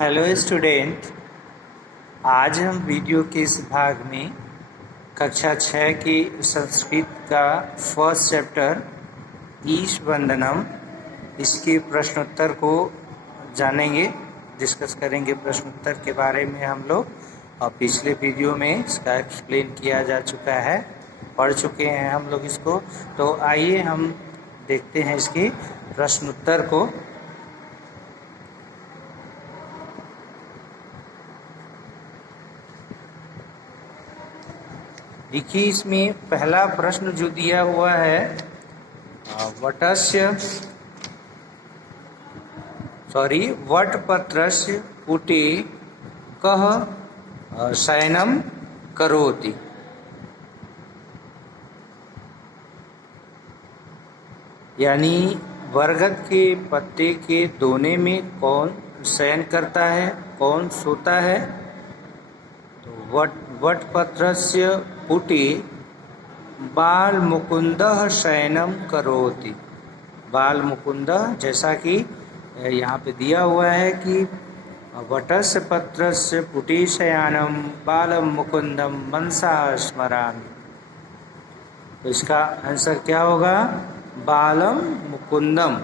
Hello student. आज हम video के इस भाग में कक्षा 6 की संस्कृत का फर्स्ट चैप्टर ईश वंदनम इसके प्रश्नोत्तर को जानेंगे, डिस्कस करेंगे। प्रश्नोत्तर के बारे में हम लोग और पिछले वीडियो में इसका एक्सप्लेन किया जा चुका है, पढ़ चुके हैं हम लोग इसको। तो आइए हम देखते हैं इसके प्रश्नोत्तर को। देखिए, इसमें पहला प्रश्न जो दिया हुआ है वटपत्रस्य पुटे कः शयनं करोति। यानी बरगद के पत्ते के दोने में कौन शयन करता है, कौन सोता है। तो वटपत्रस्य पुटे बालमुकुंदः शयनं करोति। बालमुकुंदः, जैसा कि यहाँ पे दिया हुआ है कि वटस्य पत्रस्य पुटे शयानम बालम मुकुंदम मनसा स्मरामि। तो इसका आंसर क्या होगा? बालम मुकुंदम,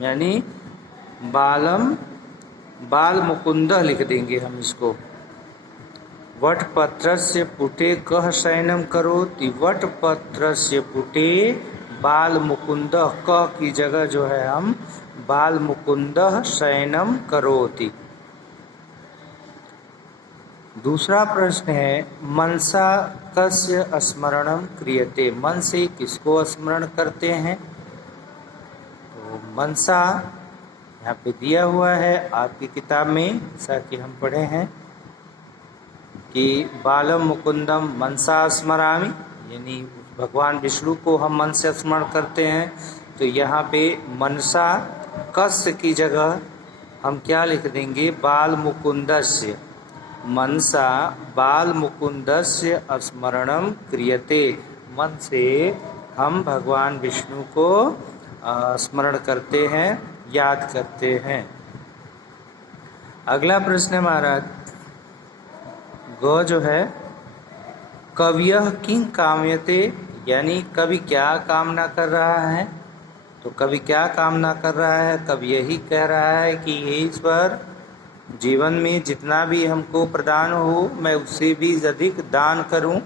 यानी बाल मुकुंदः लिख देंगे हम इसको। वटपत्रस्य पुटे कः शयनं करोति। वटपत्रस्य पुटे बाल मुकुंदः, कः की जगह जो है हम बाल मुकुंदः शयनं करोति। दूसरा प्रश्न है मनसा कस्य स्मरणं क्रियते। मन से किसको स्मरण करते हैं? तो मनसा यहाँ पे दिया हुआ है आपकी किताब में, जैसा कि हम पढ़े हैं कि बालम मुकुंदम मनसा स्मरामि, यानी भगवान विष्णु को हम मन से स्मरण करते हैं। तो यहाँ पे मनसा कस्य की जगह हम क्या लिख देंगे? बाल मुकुंदस्य। मनसा बाल मुकुंदस्य स्मरणम क्रियते। मन से हम भगवान विष्णु को स्मरण करते हैं, याद करते हैं। अगला प्रश्न हमारा ग जो है कवियः किं कामयते, यानी कवि क्या कामना कर रहा है। तो कवि क्या कामना कर रहा है? कवि यही कह रहा है कि हे ईश्वर, जीवन में जितना भी हमको प्रदान हो मैं उससे भी अधिक दान करूं,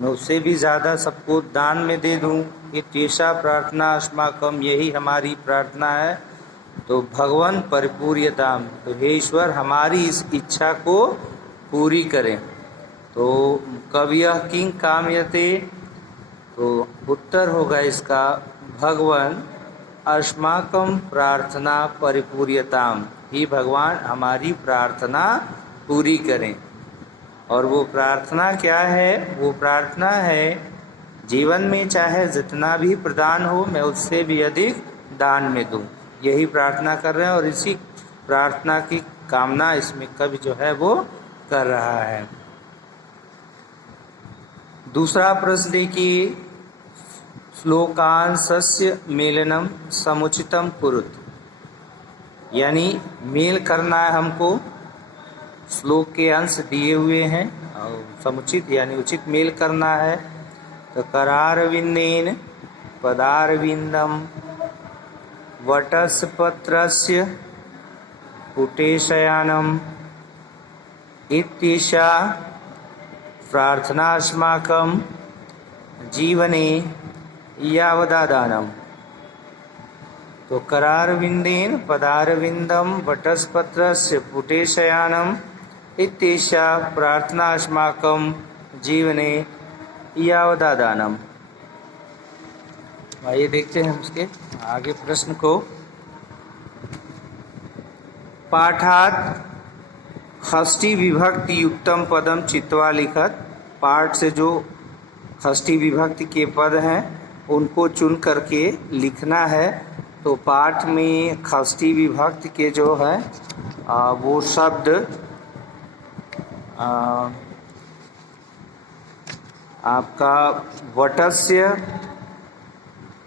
मैं उससे भी ज़्यादा सबको दान में दे दूं। ये तेषा प्रार्थना अस्माकम, यही हमारी प्रार्थना है। तो भगवान परिपूर्यताम, तो हे ईश्वर हमारी इस इच्छा को पूरी करें। तो कवियः किं कामयते, तो उत्तर होगा इसका भगवान अस्माकं प्रार्थना परिपूर्यताम, ही भगवान हमारी प्रार्थना पूरी करें। और वो प्रार्थना क्या है? वो प्रार्थना है जीवन में चाहे जितना भी प्रदान हो मैं उससे भी अधिक दान में दूं, यही प्रार्थना कर रहे हैं। और इसी प्रार्थना की कामना इसमें कवि जो है वो कर रहा है। दूसरा प्रश्न देखिए, श्लोकांशस्य मेलनम समुचितम कुरुत। यानी मेल करना है हमको, श्लोक के अंश दिए हुए हैं और समुचित यानी उचित मेल करना है। तो करारविंदेन पदारविंदम वटस्पत्रस्य पुटे शयानम इत्येषा प्रार्थना अस्माकं जीवने यावदादानम। तो करारविंदेन पदारविंदम वटस्पत्रस्य पुटे शयानम इत्येषा प्रार्थना अस्माकं जीवने यावदादानम। आइए देखते हैं उसके आगे प्रश्न को। पाठात षष्ठी विभक्ति युक्तम पदम चित्वा लिखत। पाठ से जो षष्ठी विभक्ति के पद हैं उनको चुन करके लिखना है। तो पाठ में षष्ठी विभक्ति के जो है वो शब्द आपका वटस्य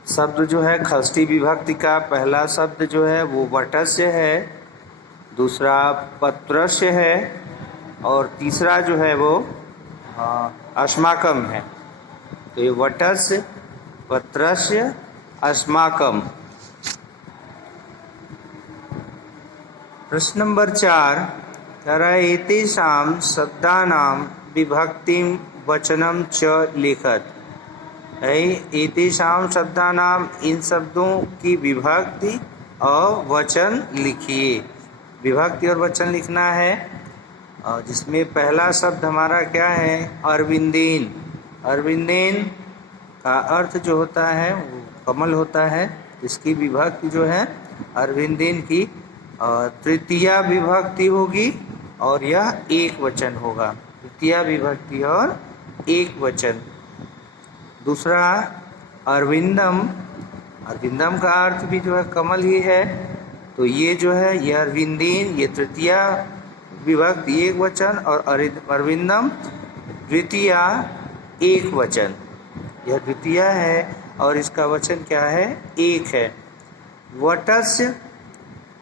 शब्द जो है षष्ठी विभक्ति का पहला शब्द जो है वो वटस्य है। दूसरा पत्रस्य है, और तीसरा जो है वो अस्माकम है। तो ये वटस्य, पत्रस्य, अस्माकम। प्रश्न नंबर 4 कह रहा है एतेषां शब्दानां विभक्तिं वचनम च लिखत। एतेषां शब्दानां, इन शब्दों की विभक्ति और वचन लिखिए। विभक्ति और वचन लिखना है, और जिसमें पहला शब्द हमारा क्या है, अरविंदेन। अरविंदेन का अर्थ जो होता है वो कमल होता है। इसकी विभक्ति जो है अरविंदेन की तृतीया विभक्ति होगी, और यह एक वचन होगा। तृतीया विभक्ति और एक वचन। दूसरा अरविंदम, अरविंदम का अर्थ भी जो है कमल ही है। तो ये जो है ये अरविंदेन, ये तृतीया विभक्ति एक वचन, और अरविंदम द्वितीया एक वचन। यह द्वितीया है और इसका वचन क्या है, एक है। वटस्य,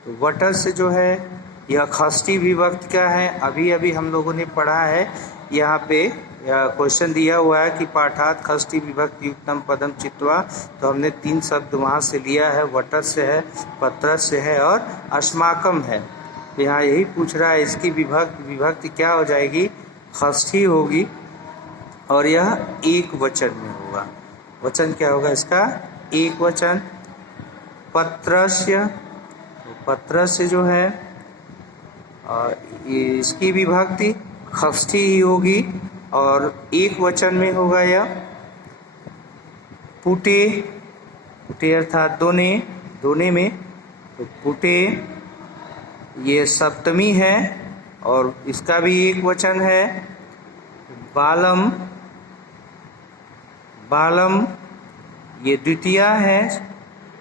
तो वटस्य जो है यह षष्ठी विभक्ति का है। अभी अभी हम लोगों ने पढ़ा है, यहाँ पे क्वेश्चन दिया हुआ है कि पाठात षष्ठी विभक्ति युक्तम पदम चित्वा। तो हमने 3 शब्द वहाँ से लिया है, वटस्य है, पत्रस्य है और अस्माकम है। तो यहाँ यही पूछ रहा है इसकी विभक्ति क्या हो जाएगी, षष्ठी होगी, और यह एक वचन में होगा। वचन क्या होगा इसका, एक वचन। पत्रस्य, तो पत्रस्य जो है इसकी विभक्ति षष्ठी ही होगी और एक वचन में होगा यह। पुटे, पुटे अर्थात दोने, दोने में, तो पुटे ये सप्तमी है और इसका भी एक वचन है। बालम, बालम ये द्वितीया है,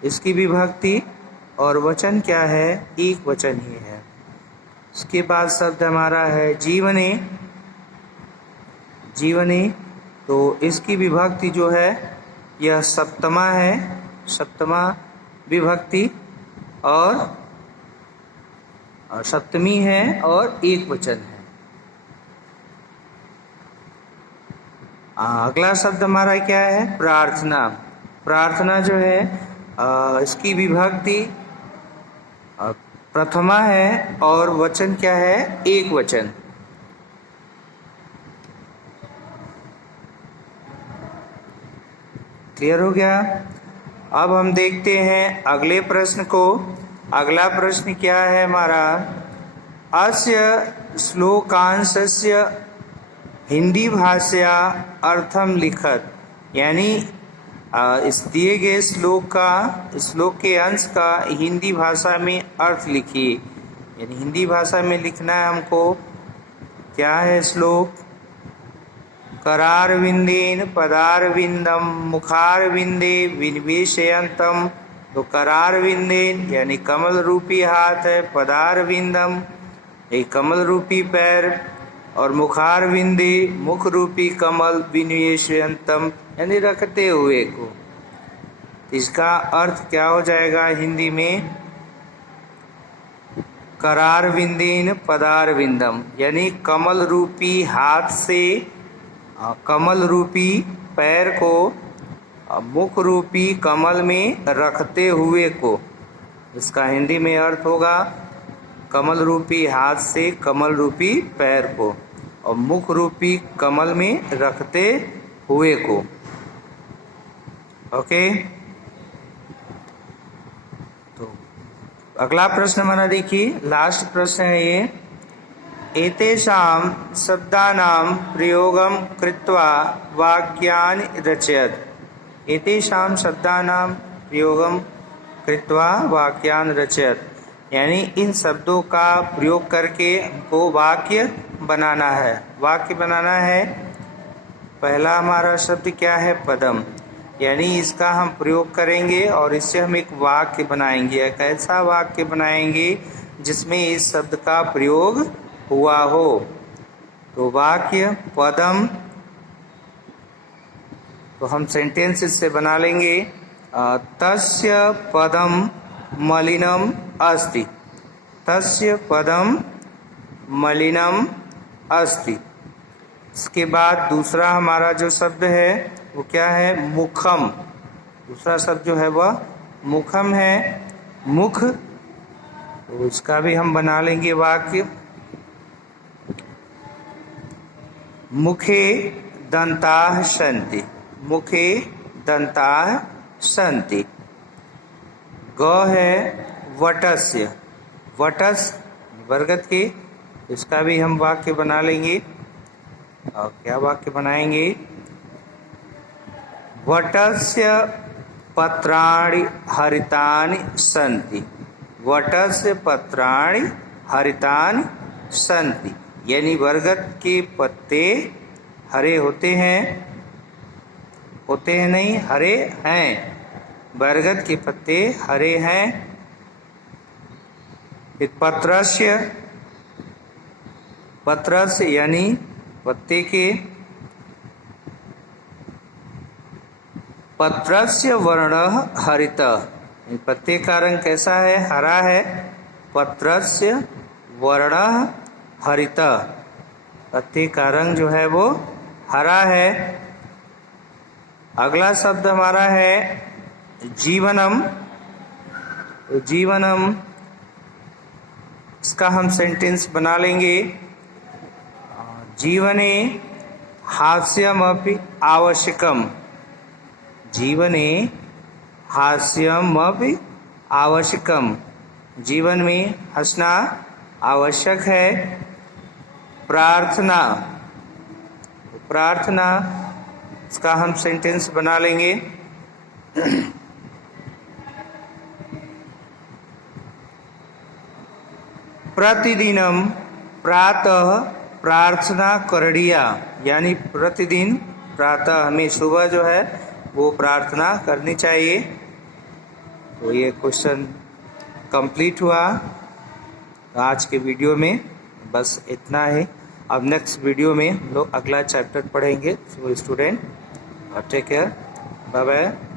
इसकी विभक्ति और वचन क्या है, एक वचन ही है। उसके बाद शब्द हमारा है जीवने। जीवने, तो इसकी विभक्ति जो है यह सप्तमा है, सप्तमा विभक्ति, और सप्तमी है और एक वचन है। अगला शब्द हमारा क्या है, प्रार्थना। प्रार्थना जो है इसकी विभक्ति प्रथमा है और वचन क्या है, एक वचन। क्लियर हो गया। अब हम देखते हैं अगले प्रश्न को। अगला प्रश्न क्या है हमारा, अस्य श्लोकांशस्य हिंदी भाषया अर्थम लिखत। यानी इस दिए गए श्लोक के अंश का हिंदी भाषा में अर्थ लिखिए। यानी हिंदी भाषा में लिखना है हमको। क्या है श्लोक, करारविंदेन पदारविंदम मुखारविंदे विनिवेशयंतम। तो करारविंदेन यानी कमल रूपी हाथ है, पदारविंदम एक कमल रूपी पैर, और मुखारविंदे मुख रूपी कमल, विनिवेशयंतम यानी रखते हुए को। इसका अर्थ क्या हो जाएगा हिंदी में, करारविंदेन पदारविंदम यानी कमल रूपी हाथ से कमल रूपी पैर को मुख रूपी कमल में रखते हुए को। इसका हिंदी में अर्थ होगा कमल रूपी हाथ से कमल रूपी पैर को और मुख रूपी कमल में रखते हुए को। ओके, तो अगला प्रश्न हमारा देखिए, लास्ट प्रश्न है ये। एतेषां शब्दानां प्रयोगं कृत्वा वाक्यानि रचयत। एतेषां शब्दानां प्रयोगं कृत्वा वाक्यानि रचयत। यानी इन शब्दों का प्रयोग करके हमको वाक्य बनाना है। वाक्य बनाना है। पहला हमारा शब्द क्या है, पदम। यानी इसका हम प्रयोग करेंगे और इससे हम एक वाक्य बनाएंगे। एक ऐसा वाक्य बनाएंगे जिसमें इस शब्द का प्रयोग हुआ हो। तो वाक्य पदम, तो हम सेंटेंस इससे बना लेंगे। तस्य पदम मलिनम अस्ति। तस्य पदम मलिनम अस्ति। इसके बाद दूसरा हमारा जो शब्द है वो क्या है? मुखम। दूसरा शब्द जो है वह मुखम है, मुख। तो इसका भी हम बना लेंगे वाक्य। मुखे दंताः सन्ति, मुखे दंताः सन्ति। ग है वटस्य, वटस बरगद के, इसका भी हम वाक्य बना लेंगे। और क्या वाक्य बनाएंगे? वटस्य पत्राणि हरितानि सन्ति, वटस्य पत्राणि हरितानि सन्ति। यानी बरगद के पत्ते हरे होते हैं, होते हैं नहीं, हरे हैं। बरगद के पत्ते हरे हैं। फिर पत्रस्य, पत्रस्य यानी पत्ते के। पत्रस्य वर्णः हरितः, पत्ते का रंग कैसा है? हरा है। पत्रस्य वर्णः हरितः, पत्ते का रंग जो है वो हरा है। अगला शब्द हमारा है जीवनम। तो जीवनम, इसका हम सेंटेंस बना लेंगे। जीवने हास्यमपि आवश्यकम, जीवने हास्यमपि आवश्यकम, जीवन में हंसना आवश्यक है। प्रार्थना, प्रार्थना, इसका हम सेंटेंस बना लेंगे। प्रतिदिनम प्रातः प्रार्थना करणीया, यानी प्रतिदिन प्रातः हमें सुबह जो है वो प्रार्थना करनी चाहिए। तो ये क्वेश्चन कंप्लीट हुआ आज के वीडियो में। बस इतना है। अब नेक्स्ट वीडियो में हम लोग अगला चैप्टर पढ़ेंगे। So student, take care, bye bye.